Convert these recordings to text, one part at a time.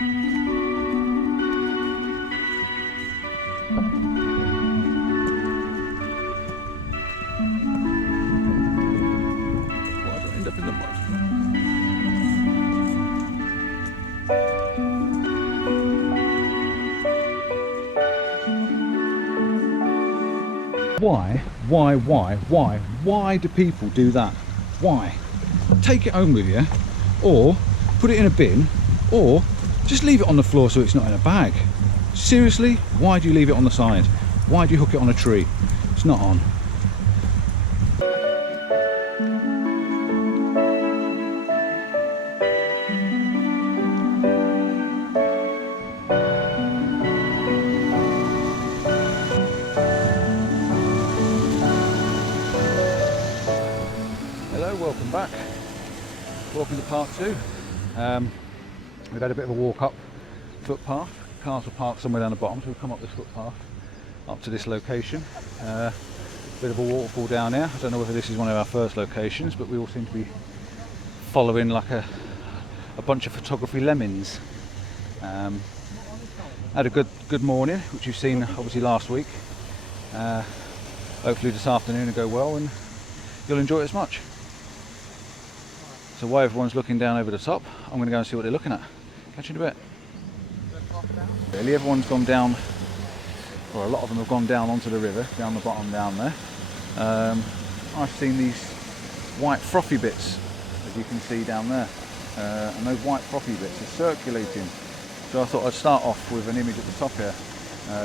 Why do people do that? Why? Take it home with you, or put it in a bin, or just leave it on the floor so it's not in a bag. Seriously, why do you leave it on the side? Why do you hook it on a tree? It's not on. Welcome back. Welcome to part 2. We've had a bit of a walk up footpath. Cars were parked somewhere down the bottom, so we've come up this footpath up to this location. Bit of a waterfall down there. I don't know whether this is one of our first locations, but we all seem to be following like a bunch of photography lemmings. Had a good morning, which you've seen obviously last week. Hopefully this afternoon will go well and you'll enjoy it as much. So while everyone's looking down over the top, I'm going to go and see what they're looking at. Catch you in a bit. Really, everyone's gone down, or a lot of them have gone down onto the river, down the bottom down there. I've seen these white frothy bits, as you can see down there. And those white frothy bits are circulating. So I thought I'd start off with an image at the top here.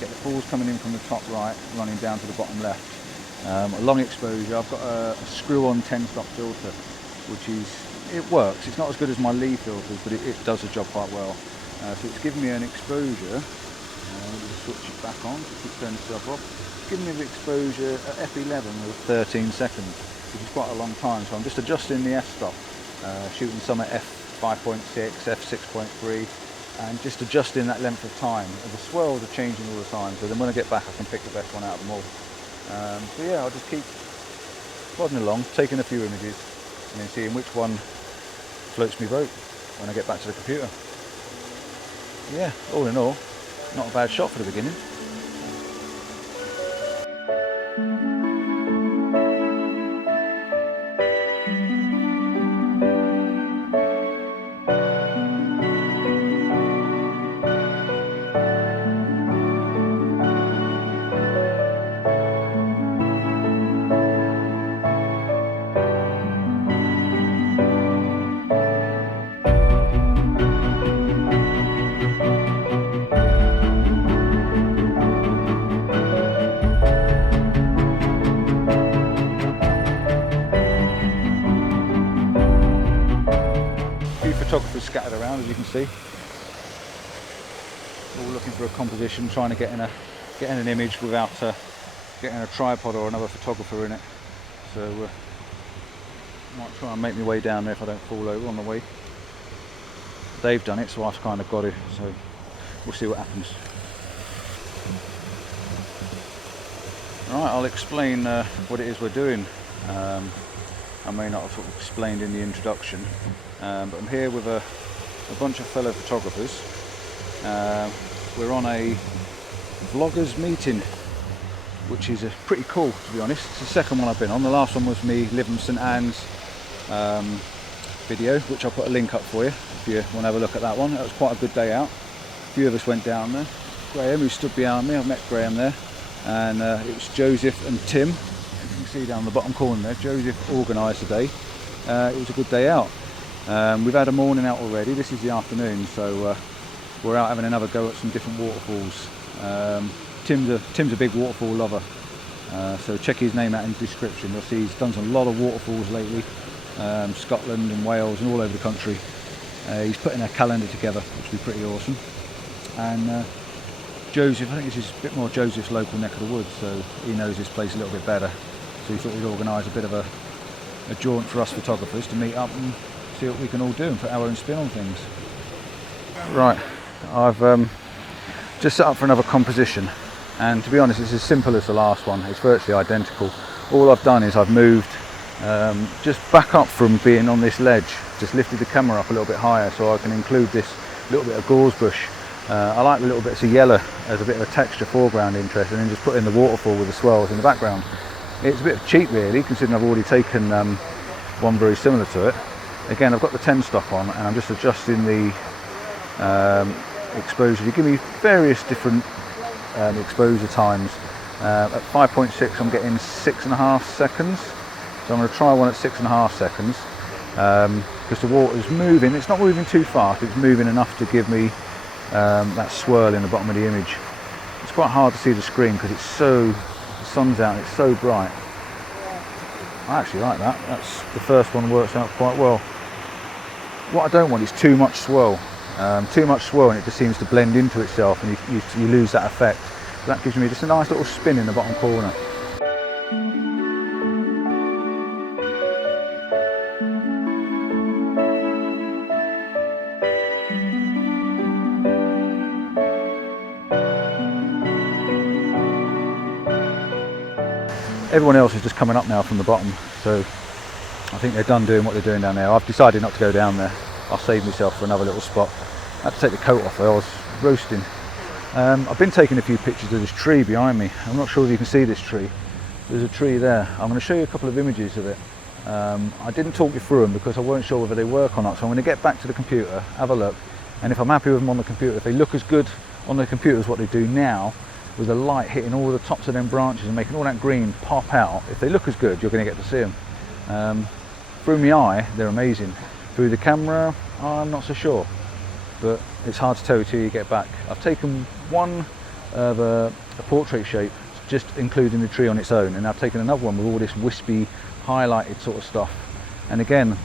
Get the falls coming in from the top right, running down to the bottom left. A long exposure. I've got a screw-on 10-stop filter, which it works. It's not as good as my Lee filters, but it does the job quite well. So it's giving me an exposure. Let me just switch it back on. Keep turning stuff off. It's giving me the exposure at f11 with 13 seconds, which is quite a long time. So I'm just adjusting the f-stop, shooting some at f5.6, f6.3, and just adjusting that length of time. And the swirls are changing all the time, so then when I get back I can pick the best one out of them all. So yeah, I'll just keep plodding along, taking a few images, and then seeing which one floats me boat when I get back to the computer. Yeah, all in all, not a bad shot for the beginning. Photographers scattered around, as you can see, all looking for a composition, trying to get in an image without getting a tripod or another photographer in it. So I might try and make my way down there if I don't fall over on the way. They've done it, so I've kind of got it, so we'll see what happens. Right, I'll explain what it is we're doing. I may not have sort of explained in the introduction, but I'm here with a bunch of fellow photographers. We're on a vloggers meeting, which is pretty cool, to be honest. It's the second one I've been on. The last one was me living St Anne's video, which I'll put a link up for you if you want to have a look at that one. That was quite a good day out. A few of us went down there. Graham, who stood behind me, I've met Graham there, and it was Joseph and Tim. You can see down the bottom corner there, Joseph organised the day. It was a good day out. We've had a morning out already. This is the afternoon, so we're out having another go at some different waterfalls. Tim's a big waterfall lover, so check his name out in the description. You'll see he's done a lot of waterfalls lately, Scotland and Wales and all over the country. He's putting a calendar together, which will be pretty awesome. And Joseph, I think this is a bit more Joseph's local neck of the woods, so he knows this place a little bit better. So he thought he'd organise a bit of a jaunt for us photographers to meet up and see what we can all do and put our own spin on things. Right, I've just set up for another composition, and to be honest, it's as simple as the last one. It's virtually identical. All I've done is I've moved just back up from being on this ledge, just lifted the camera up a little bit higher so I can include this a little bit of gorse bush. I like the little bits of yellow as a bit of a texture foreground interest, and then just put in the waterfall with the swells in the background. It's a bit cheap really, considering I've already taken one very similar to it. Again, I've got the 10 stop on, and I'm just adjusting the exposure. You give me various different exposure times. At 5.6 I'm getting 6.5 seconds, so I'm going to try one at 6.5 seconds, because the water's moving. It's not moving too fast, it's moving enough to give me that swirl in the bottom of the image. It's quite hard to see the screen because it's so, the sun's out and it's so bright. I actually like that. That's the first one, works out quite well. What I don't want is too much swirl. Too much swirl and it just seems to blend into itself, and you lose that effect. So that gives me just a nice little spin in the bottom corner. Everyone else is just coming up now from the bottom, so I think they're done doing what they're doing down there. I've decided not to go down there. I'll save myself for another little spot. I had to take the coat off though, I was roasting. I've been taking a few pictures of this tree behind me. I'm not sure if you can see this tree. There's a tree there. I'm going to show you a couple of images of it. I didn't talk you through them because I weren't sure whether they work or not, so I'm going to get back to the computer, have a look, and if I'm happy with them on the computer, if they look as good on the computer as what they do now, with the light hitting all the tops of them branches and making all that green pop out, if they look as good, you're going to get to see them. Through my eye, they're amazing. Through the camera, I'm not so sure, but it's hard to tell until you get back. I've taken one of a portrait shape, just including the tree on its own, and I've taken another one with all this wispy, highlighted sort of stuff. And again,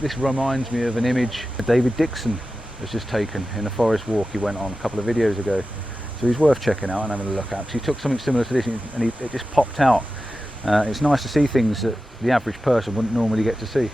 this reminds me of an image David Dixon has just taken in a forest walk he went on a couple of videos ago. So he's worth checking out and having a look at, because he took something similar to this and it just popped out. It's nice to see things that the average person wouldn't normally get to see,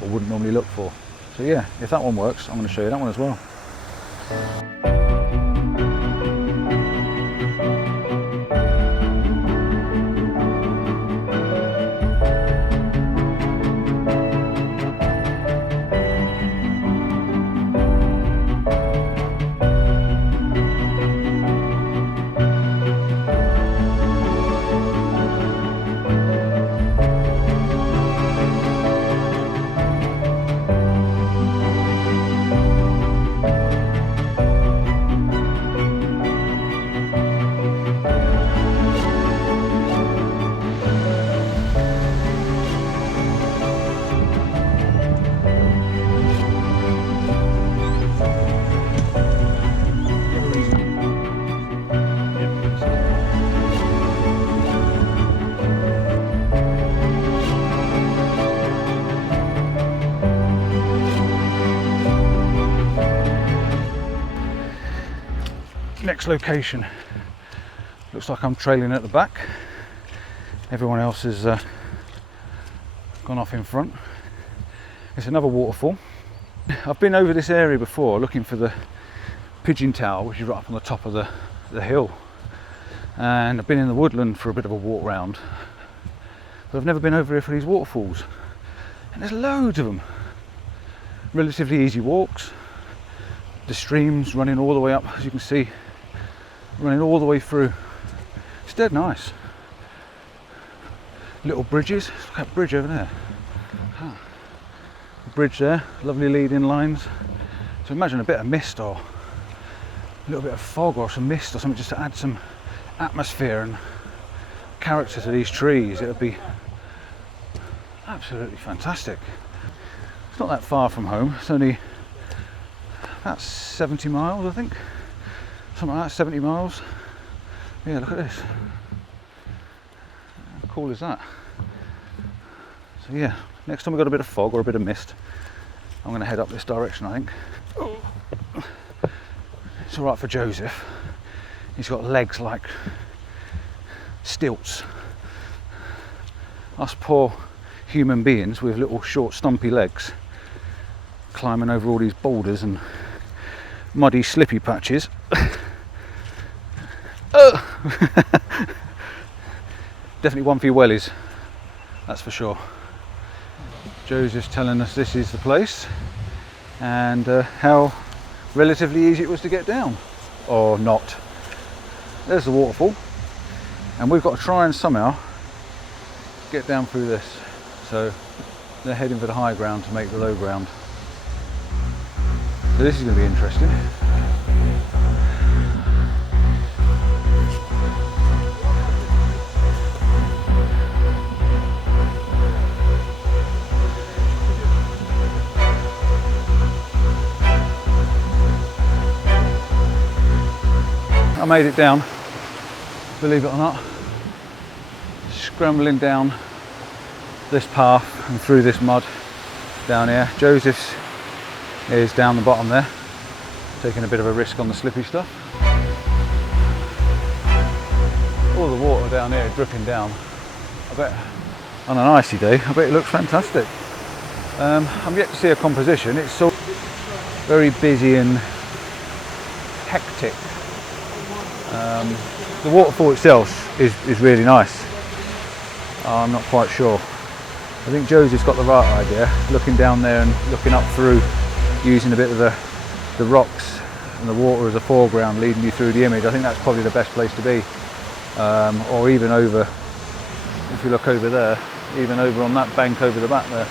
or wouldn't normally look for. So yeah, if that one works, I'm going to show you that one as well. Next location, looks like I'm trailing at the back. Everyone else has gone off in front. It's another waterfall. I've been over this area before looking for the pigeon tower, which is right up on the top of the hill, and I've been in the woodland for a bit of a walk round, but I've never been over here for these waterfalls, and there's loads of them. Relatively easy walks. The stream's running all the way up, as you can see, running all the way through. It's dead nice. Little bridges. Look at that bridge over there. Bridge there, lovely leading lines. So imagine a bit of mist or a little bit of fog or some mist or something, just to add some atmosphere and character to these trees. It would be absolutely fantastic. It's not that far from home. It's only about 70 miles, I think. Something like that, 70 miles. Yeah, look at this. How cool is that? So yeah, next time we've got a bit of fog or a bit of mist, I'm going to head up this direction, I think. It's all right for Joseph. He's got legs like stilts. Us poor human beings with little short stumpy legs, climbing over all these boulders and muddy slippy patches. Definitely one for your wellies, that's for sure. Joe's just telling us this is the place, and how relatively easy it was to get down, or not. There's the waterfall, and we've got to try and somehow get down through this. So they're heading for the high ground to make the low ground. So this is going to be interesting. I made it down, believe it or not, scrambling down this path and through this mud down here. Joseph's is down the bottom there, taking a bit of a risk on the slippy stuff. All the water down here dripping down. I bet on an icy day, I bet it looks fantastic. I'm yet to see a composition. It's so very busy and hectic. The waterfall itself is really nice. I'm not quite sure. I think Josie's got the right idea, looking down there and looking up through, using a bit of the rocks and the water as a foreground, leading you through the image. I think that's probably the best place to be. Or even over, if you look over there, even over on that bank over the back there.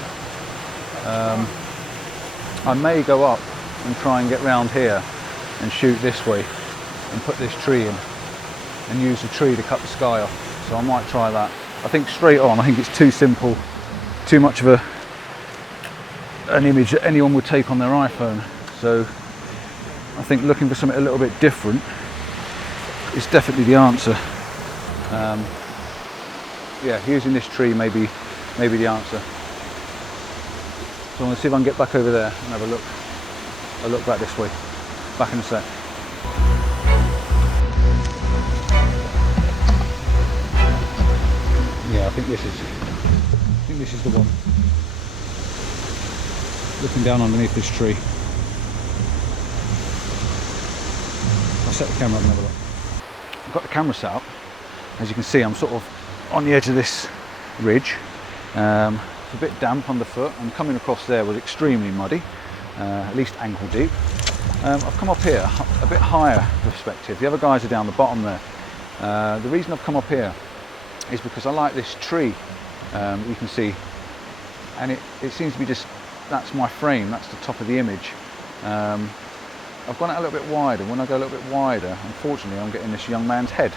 I may go up and try and get round here and shoot this way and put this tree in and use the tree to cut the sky off. So I might try that. I think straight on, I think it's too simple, too much of an image that anyone would take on their iPhone. So I think looking for something a little bit different is definitely the answer. Yeah, using this tree may be the answer. So I'm going to see if I can get back over there and have a look back this way. Back in a sec. Yeah, I think this is the one. Looking down underneath this tree. I'll set the camera up and have a look. I've got the camera set up. As you can see, I'm sort of on the edge of this ridge. It's a bit damp underfoot, and coming across there was extremely muddy, at least ankle deep. I've come up here, a bit higher perspective. The other guys are down the bottom there. The reason I've come up here is because I like this tree, you can see, and it seems to be just, that's my frame, that's the top of the image. I've gone out a little bit wider. When I go a little bit wider, unfortunately I'm getting this young man's head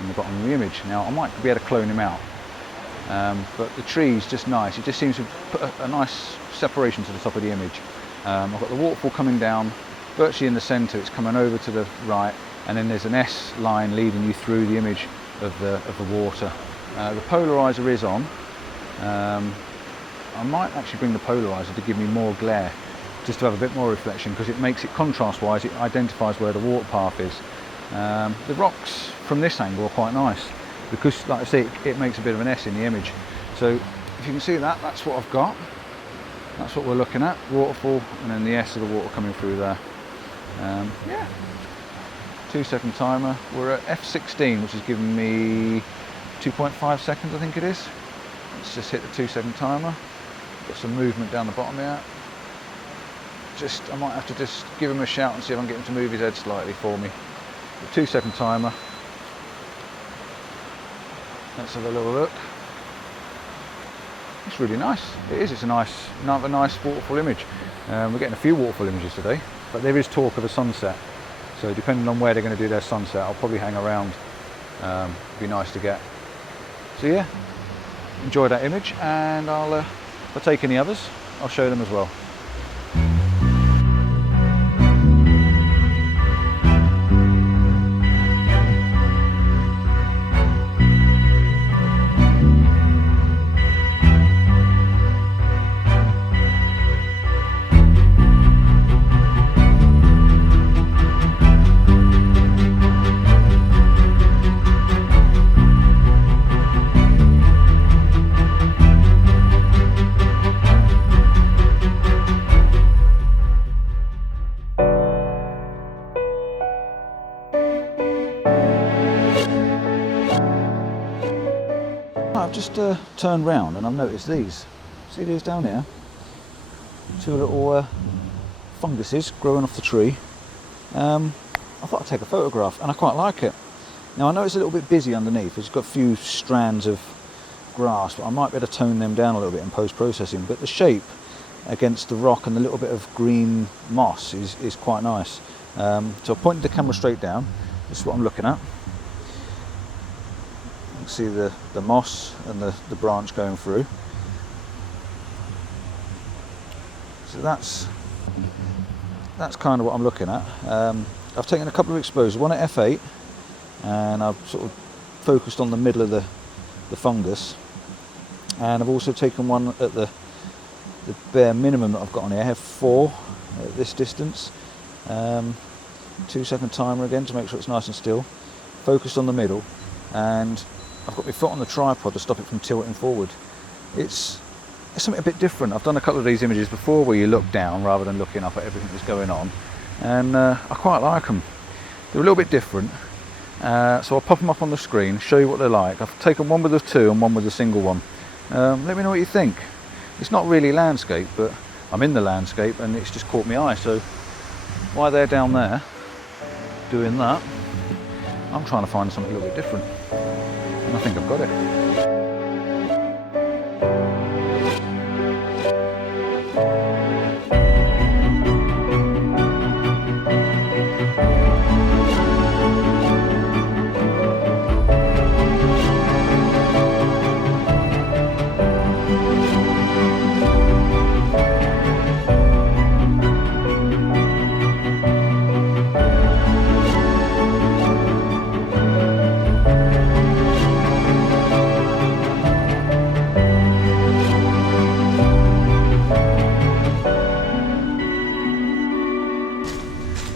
in the bottom of the image. Now I might be able to clone him out, but the tree's just nice. It just seems to put a nice separation to the top of the image. I've got the waterfall coming down virtually in the centre. It's coming over to the right, and then there's an S line leading you through the image of the water. The polarizer is on. I might actually bring the polarizer to give me more glare, just to have a bit more reflection, because it makes it contrast wise, it identifies where the water path is. The rocks from this angle are quite nice, because like I say, it makes a bit of an S in the image. So if you can see that, that's what I've got. That's what we're looking at, waterfall, and then the S of the water coming through there. Yeah, 2-second timer. We're at F16, which is giving me 2.5 seconds, I think it is. Let's just hit the 2-second timer. Got some movement down the bottom here. I might have to just give him a shout and see if I can get him to move his head slightly for me. The 2-second timer. Let's have a little look. It's really nice. It is. It's another nice waterfall image. We're getting a few waterfall images today, but there is talk of a sunset. So depending on where they're going to do their sunset, I'll probably hang around. Be nice to get. So yeah, enjoy that image, and if I take any others, I'll show them as well. I've just turned round and I've noticed these. See these down here? Two little funguses growing off the tree. I thought I'd take a photograph, and I quite like it. Now I know it's a little bit busy underneath, it's got a few strands of grass, but I might be able to tone them down a little bit in post-processing, but the shape against the rock and the little bit of green moss is quite nice. So I pointed the camera straight down. This is what I'm looking at. You can see the moss and the branch going through. So that's kind of what I'm looking at. I've taken a couple of exposures, one at f8, and I've sort of focused on the middle of the fungus, and I've also taken one at the bare minimum that I've got on here. I have 4 at this distance. 2-second timer again to make sure it's nice and still. Focused on the middle, and I've got my foot on the tripod to stop it from tilting forward. It's something a bit different. I've done a couple of these images before where you look down rather than looking up at everything that's going on, and I quite like them. They're a little bit different, so I'll pop them up on the screen, show you what they're like. I've taken one with the 2 and one with the single one. Let me know what you think. It's not really landscape, but I'm in the landscape and it's just caught my eye. So while they're down there doing that, I'm trying to find something a little bit different, and I think I've got it.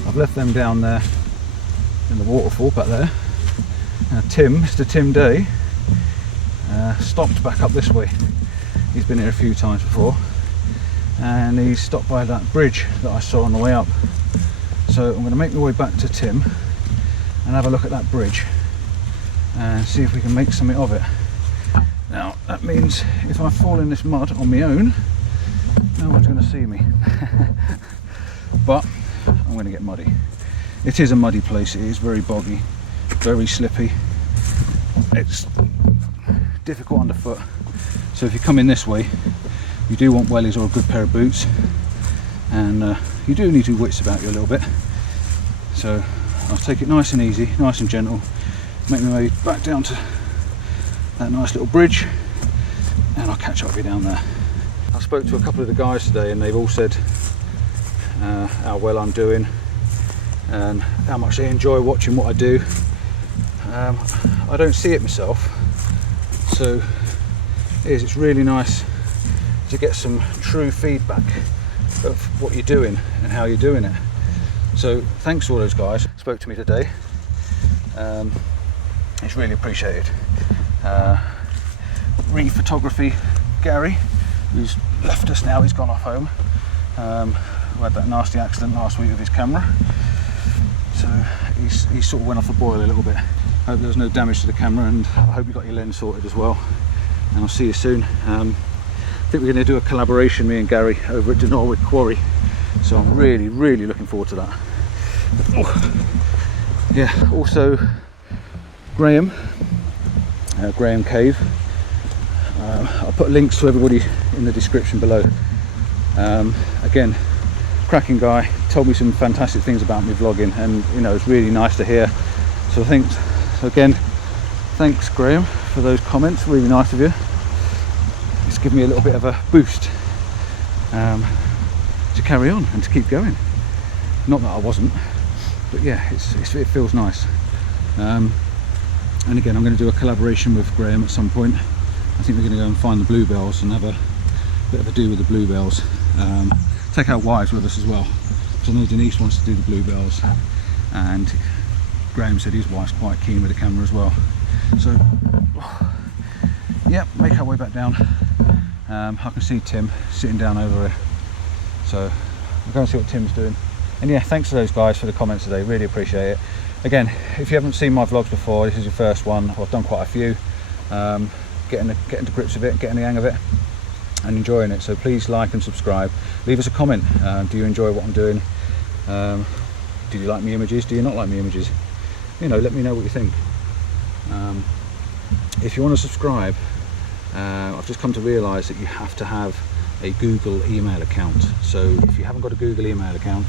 I've left them down there in the waterfall back there. Mr. Tim Day, stopped back up this way. He's been here a few times before, and he's stopped by that bridge that I saw on the way up. So I'm going to make my way back to Tim and have a look at that bridge and see if we can make something of it. Now that means if I fall in this mud on my own, no one's going to see me. But I'm going to get muddy. It is a muddy place. It is very boggy, very slippy. It's difficult underfoot. So if you come in this way, you do want wellies or a good pair of boots, and you do need to wits about you a little bit. So I'll take it nice and easy, nice and gentle, make my way back down to that nice little bridge, and I'll catch up with you down there. I spoke to a couple of the guys today, and they've all said how well I'm doing and how much they enjoy watching what I do. I don't see it myself, so it's really nice to get some true feedback of what you're doing and how you're doing it. So thanks to all those guys who spoke to me today. It's really appreciated. PDphotography Gary, who's left us now, he's gone off home. Who had that nasty accident last week with his camera, so he sort of went off the boil a little bit. Hope there was no damage to the camera, and I hope you got your lens sorted as well, and I'll see you soon. I think we're going to do a collaboration, me and Gary, over at Norwich Quarry, so I'm really looking forward to that. Yeah, also Graham Cave, I'll put links to everybody in the description below. Again, cracking guy, told me some fantastic things about me vlogging, and you know, it's really nice to hear. So I think, so again, thanks Graham for those comments, really nice of you. It's given me a little bit of a boost to carry on and to keep going. Not that I wasn't, but yeah, it feels nice. And again, I'm going to do a collaboration with Graham at some point. I think we're going to go and find the bluebells and have a bit of a do with the bluebells. Take our wives with us as well, because I know Denise wants to do the bluebells, and Graham said his wife's quite keen with the camera as well. So yeah, make our way back down. I can see Tim sitting down over there, so we'll go and see what Tim's doing. And yeah, thanks to those guys for the comments today, really appreciate it. Again, if you haven't seen my vlogs before, this is your first one. I've done quite a few. Getting to grips with it, getting the hang of it, and enjoying it. So please like and subscribe. Leave us a comment. Do you enjoy what I'm doing? Do Did you like my images? Do you not like my images? You know, let me know what you think. If you want to subscribe, I've just come to realise that you have to have a Google email account. So if you haven't got a Google email account,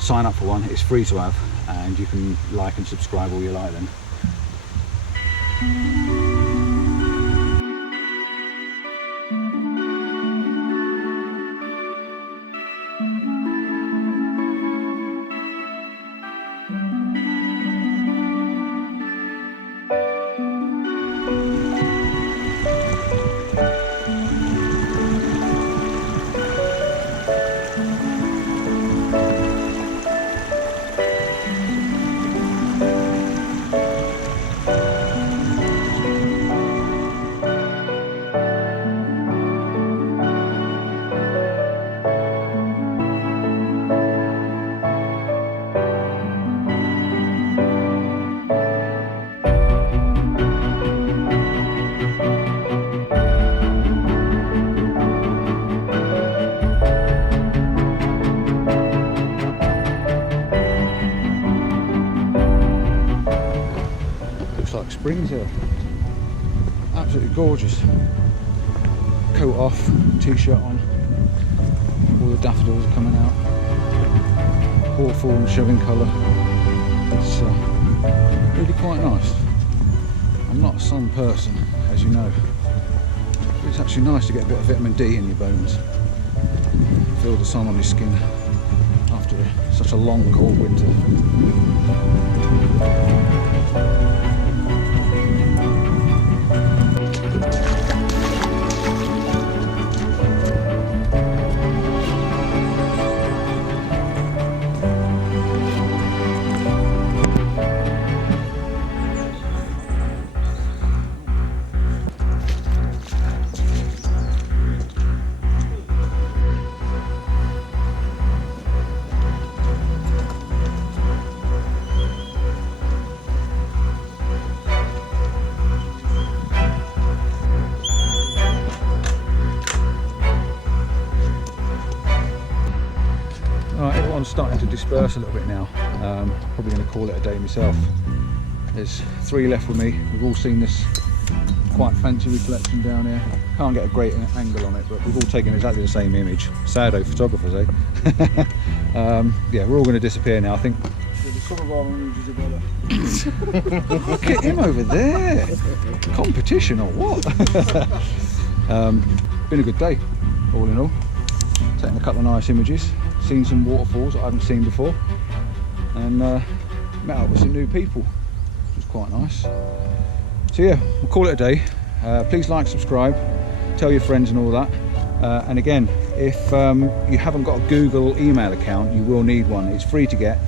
sign up for one. It's free to have, and you can like and subscribe all you like then. Like springs here, absolutely gorgeous. Coat off, t-shirt on, all the daffodils are coming out, hawthorn showing colour. It's really quite nice. I'm not a sun person, as you know, but it's actually nice to get a bit of vitamin D in your bones, feel the sun on your skin after such a long cold winter. Everyone's starting to disperse a little bit now. Probably going to call it a day myself. There's 3 left with me. We've all seen this quite fancy reflection down here. Can't get a great angle on it, but we've all taken exactly the same image. Sado photographers, eh? Yeah, we're all going to disappear now, I think. Some of our images are better. Look at him over there. Competition or what? Been a good day, all in all. Taking a couple of nice images. Seen some waterfalls I haven't seen before, and met up with some new people, which was quite nice. So yeah, we'll call it a day. Please like, subscribe, tell your friends and all that. And again, if you haven't got a Google email account, you will need one. It's free to get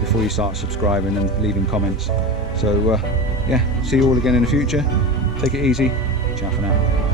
before you start subscribing and leaving comments. So yeah, see you all again in the future. Take it easy. Ciao for now.